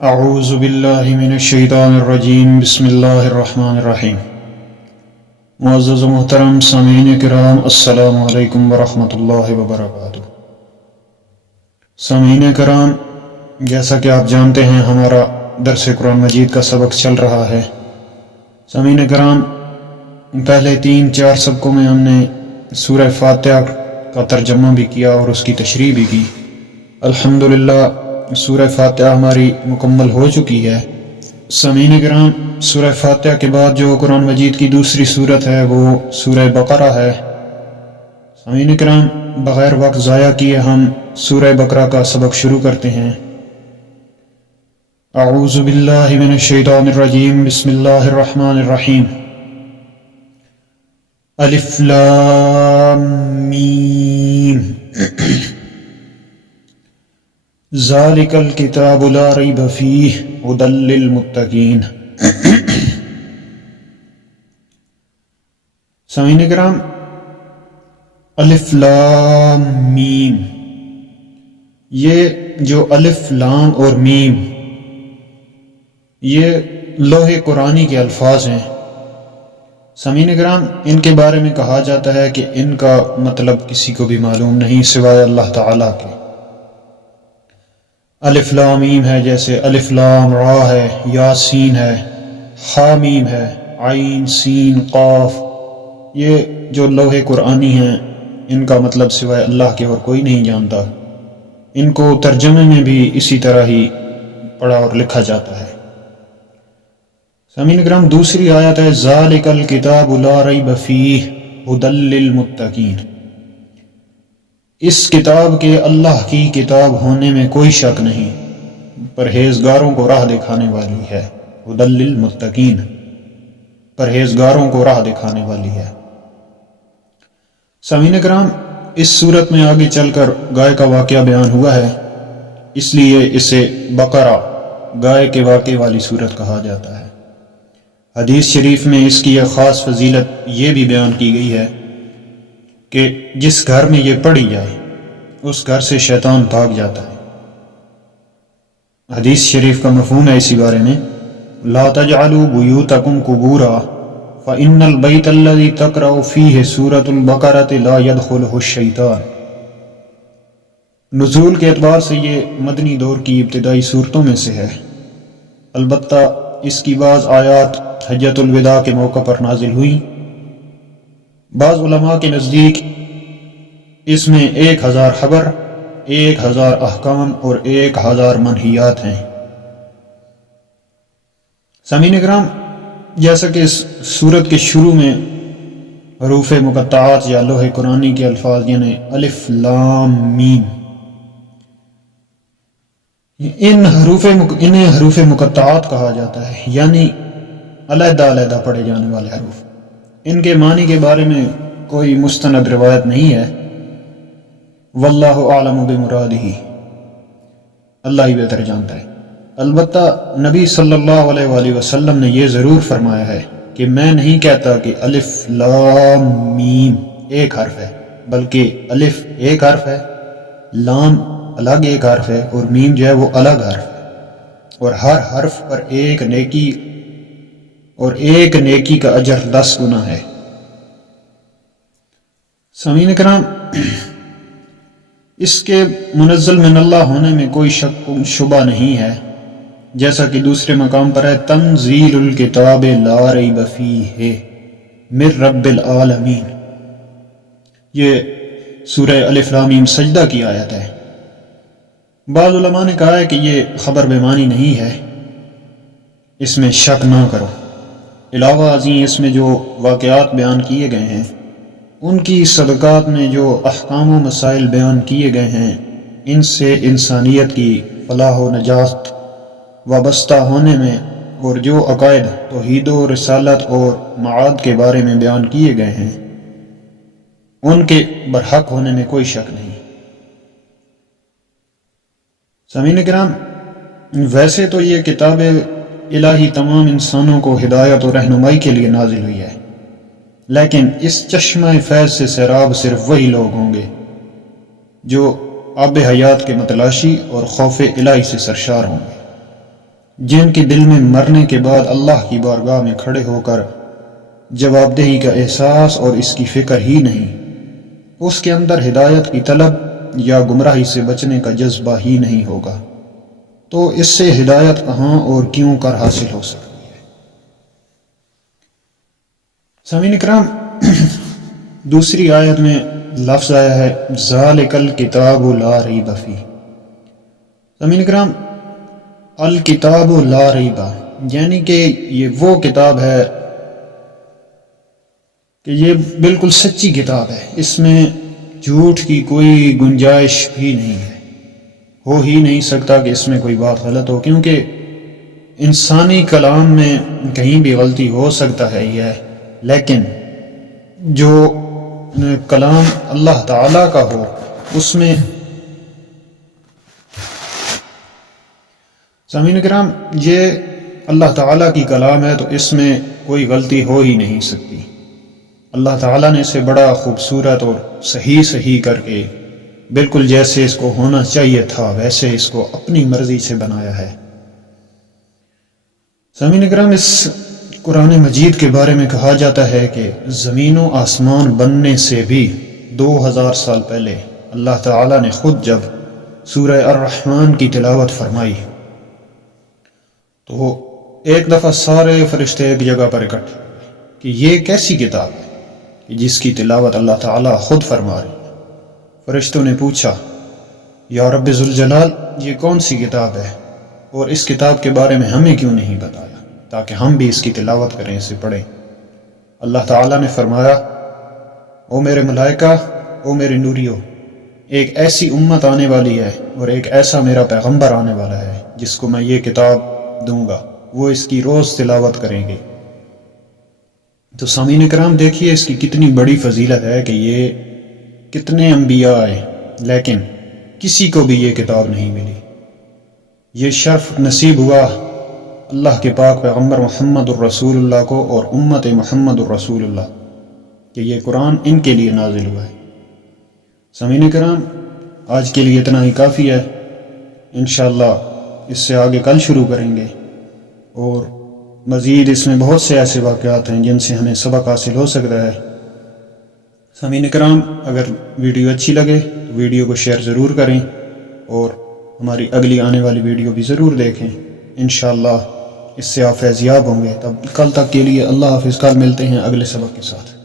اعوذ باللہ من الشیطان الرجیم بسم اللہ الرحمن الرحیم۔ معزز و محترم سامعین کرام، السلام علیکم ورحمۃ اللہ وبرکاتہ۔ سامعین کرام، جیسا کہ آپ جانتے ہیں ہمارا درس قرآن مجید کا سبق چل رہا ہے۔ سامعین کرام، پہلے 3-4 سبقوں میں ہم نے سورہ فاتحہ کا ترجمہ بھی کیا اور اس کی تشریح بھی کی۔ الحمدللہ سورہ فاتحہ ہماری مکمل ہو چکی ہے۔ سامعین کرام، سورہ فاتحہ کے بعد جو قرآن مجید کی دوسری سورت ہے وہ سورہ بقرہ ہے۔ سامعین کرام، بغیر وقت ضائع کیے ہم سورہ بقرہ کا سبق شروع کرتے ہیں۔ اعوذ باللہ من الشیطان الرجیم، بسم اللہ الرحمن الرحیم۔ الف لام میم ذالک الکتاب لا ریب فیہ ھدی للمتقین۔ سامعین کرام، الف لام میم، یہ جو الف لام اور میم یہ لوح قرآنی کے الفاظ ہیں۔ سامعین کرام، ان کے بارے میں کہا جاتا ہے کہ ان کا مطلب کسی کو بھی معلوم نہیں سوائے اللہ تعالیٰ کے۔ الف لام میم ہے جیسے الف لام را ہے، یاسین ہے، خا میم ہے، عین سین قاف، یہ جو لوح قرآنی ہیں ان کا مطلب سوائے اللہ کے اور کوئی نہیں جانتا۔ ان کو ترجمے میں بھی اسی طرح ہی پڑھا اور لکھا جاتا ہے۔ سامعین کرام، دوسری آیت ہے ذالک الکتاب لا ریب فیہ ھدی للمتقین۔ اس کتاب کے اللہ کی کتاب ہونے میں کوئی شک نہیں، پرہیزگاروں کو راہ دکھانے والی ہے۔ ھدی للمتقین، پرہیزگاروں کو راہ دکھانے والی ہے۔ سامعین کرام، اس صورت میں آگے چل کر گائے کا واقعہ بیان ہوا ہے، اس لیے اسے بقرہ، گائے کے واقعے والی صورت کہا جاتا ہے۔ حدیث شریف میں اس کی ایک خاص فضیلت یہ بھی بیان کی گئی ہے کہ جس گھر میں یہ پڑھی جائے اس گھر سے شیطان بھاگ جاتا ہے۔ حدیث شریف کا مفہوم ہے اسی بارے میں، لا تجعلوا بیوتکم قبورا فإن البیت الذی تقرأ فیہ سورۃ البقرۃ لا يدخلہ الشیطان۔ نزول کے اعتبار سے یہ مدنی دور کی ابتدائی صورتوں میں سے ہے، البتہ اس کی بعض آیات حجۃ الوداع کے موقع پر نازل ہوئی۔ بعض علماء کے نزدیک اس میں 1000 خبر، 1000 احکام اور 1000 منہیات ہیں۔ سامعین کرام، جیسا کہ اس سورت کے شروع میں حروف مقطعات یا لوح قرآنی کے الفاظ یعنی الف لام میم، انہیں حروف مقطعات کہا جاتا ہے، یعنی علیحدہ علیحدہ پڑھے جانے والے حروف۔ ان کے معنی کے بارے میں کوئی مستند روایت نہیں ہے، واللہ اعلم بمرادہ، اللہ ہی بہتر جانتا ہے۔ البتہ نبی صلی اللہ علیہ وآلہ وسلم نے یہ ضرور فرمایا ہے کہ میں نہیں کہتا کہ الف لام میم ایک حرف ہے، بلکہ الف ایک حرف ہے، لام الگ ایک حرف ہے اور میم جو ہے وہ الگ حرف ہے، اور ہر حرف پر ایک نیکی کا اجر 10 گنا ہے۔ سامعین کرام، اس کے منزل من اللہ ہونے میں کوئی شک و شبہ نہیں ہے، جیسا کہ دوسرے مقام پر ہے تنزیل الکتاب لا ریب فیہ من رب العالمین۔ یہ سورہ الف لام میم سجدہ کی آیت ہے۔ بعض علماء نے کہا ہے کہ یہ خبر بے معنی نہیں ہے، اس میں شک نہ کرو۔ علاوہ ازیں اس میں جو واقعات بیان کیے گئے ہیں، ان کی صدقات میں جو احکام و مسائل بیان کیے گئے ہیں، ان سے انسانیت کی فلاح و نجات وابستہ ہونے میں، اور جو عقائد توحید و رسالت اور معاد کے بارے میں بیان کیے گئے ہیں ان کے برحق ہونے میں کوئی شک نہیں۔ سامعین کرام، ویسے تو یہ کتاب الہی تمام انسانوں کو ہدایت اور رہنمائی کے لیے نازل ہوئی ہے، لیکن اس چشمہ فیض سے سیراب صرف وہی لوگ ہوں گے جو آب حیات کے متلاشی اور خوف الہی سے سرشار ہوں گے۔ جن کے دل میں مرنے کے بعد اللہ کی بارگاہ میں کھڑے ہو کر جواب دہی کا احساس اور اس کی فکر ہی نہیں، اس کے اندر ہدایت کی طلب یا گمراہی سے بچنے کا جذبہ ہی نہیں ہوگا، تو اس سے ہدایت کہاں اور کیوں کر حاصل ہو سکتی ہے؟ سامعین کرام، دوسری آیت میں لفظ آیا ہے ذالک الکتاب لا ریب فیہ۔ سامعین کرام، الکتاب لا ریب، یعنی کہ یہ وہ کتاب ہے کہ یہ بالکل سچی کتاب ہے، اس میں جھوٹ کی کوئی گنجائش بھی نہیں ہے، ہو ہی نہیں سکتا کہ اس میں کوئی بات غلط ہو، کیونکہ انسانی کلام میں کہیں بھی غلطی ہو سکتا ہے یہ، لیکن جو کلام اللہ تعالیٰ کا ہو اس میں، سامعین کرام، یہ اللہ تعالیٰ کی کلام ہے تو اس میں کوئی غلطی ہو ہی نہیں سکتی۔ اللہ تعالیٰ نے اسے بڑا خوبصورت اور صحیح کر کے بالکل جیسے اس کو ہونا چاہیے تھا ویسے اس کو اپنی مرضی سے بنایا ہے۔ سامعین کرام، اس قرآن مجید کے بارے میں کہا جاتا ہے کہ زمین و آسمان بننے سے بھی 2000 سال پہلے اللہ تعالیٰ نے خود جب سورہ الرحمن کی تلاوت فرمائی تو ایک دفعہ سارے فرشتے ایک جگہ پر اکٹھے ہوئے کہ یہ کیسی کتاب ہے کہ جس کی تلاوت اللہ تعالیٰ خود فرما رہے ہیں۔ فرشتوں نے پوچھا یا رب ذوالجلال، یہ کون سی کتاب ہے اور اس کتاب کے بارے میں ہمیں کیوں نہیں بتایا تاکہ ہم بھی اس کی تلاوت کریں، اسے پڑھیں؟ اللہ تعالیٰ نے فرمایا او میرے ملائکہ، او میرے نوریو، ایک ایسی امت آنے والی ہے اور ایک ایسا میرا پیغمبر آنے والا ہے جس کو میں یہ کتاب دوں گا، وہ اس کی روز تلاوت کریں گے۔ تو سامعین کرام، دیکھیے اس کی کتنی بڑی فضیلت ہے کہ یہ کتنے انبیاء آئے لیکن کسی کو بھی یہ کتاب نہیں ملی۔ یہ شرف نصیب ہوا اللہ کے پاک پیغمبر محمد الرسول اللہ کو اور امت محمد الرسول اللہ کہ یہ قرآن ان کے لیے نازل ہوا ہے۔ سامعین کرام، آج کے لیے اتنا ہی کافی ہے، انشاءاللہ اس سے آگے کل شروع کریں گے، اور مزید اس میں بہت سے ایسے واقعات ہیں جن سے ہمیں سبق حاصل ہو سکتا ہے۔ سامعین کرام، اگر ویڈیو اچھی لگے تو ویڈیو کو شیئر ضرور کریں اور ہماری اگلی آنے والی ویڈیو بھی ضرور دیکھیں، انشاءاللہ اس سے آپ فیضیاب ہوں گے۔ تب کل تک کے لیے اللہ حافظ، کل ملتے ہیں اگلے سبق کے ساتھ۔